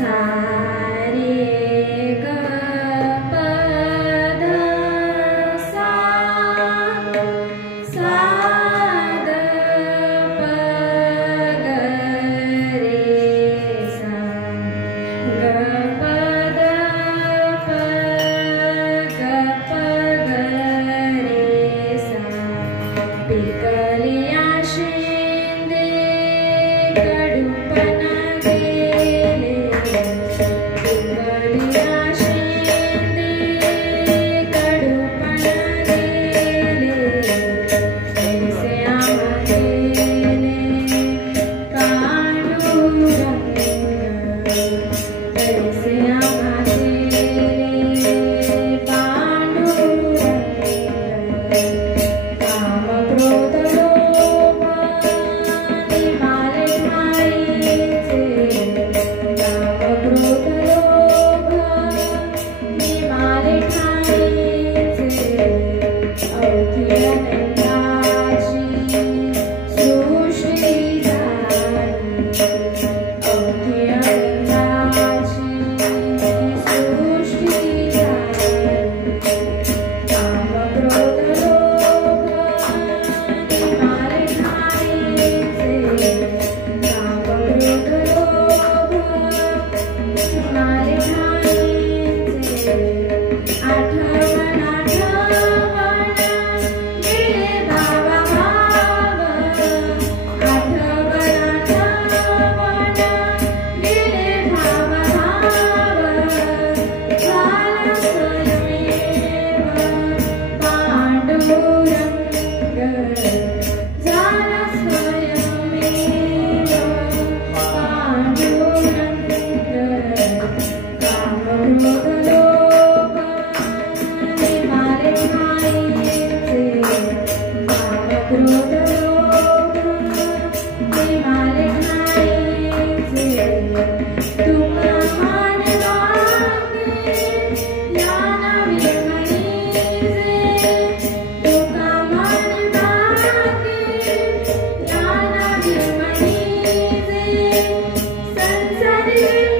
सा रे ग प ध सा सा ग प ग रे सा ग प ध प ग प ग रे सा पिकलिया शेंदे कडूपण गेले पिकलिया शेंदे कडूपण गेले कैसे आम्हा गेले पांडुरंग कैसे आम्हा गेले पांडुरंग काम क्रोध लोभ निमाले ठाईचे काम क्रोध लोभ निमाले ठाईचे अवघी अनंताची सृष्टी झाली अवघी अनंताची सृष्टी झाली काम क्रोध लोभ निमाले ठाईचे काम क्रोध लोभ निमाले ठाईचे आठवण आठवण गेले भावा भाव आठवण आठवण गेले भावा भाव झाला स्वयमेव पांडुरंग झाला स्वयमेव पांडुरंग काम क्रोध लोभ निमाले ठाईचे काम क्रोध लोभ निमाले ठाईचे तुका मान वागे या नवी म्हणीजे तुका मान वागे या नवी म्हणीजे संसारी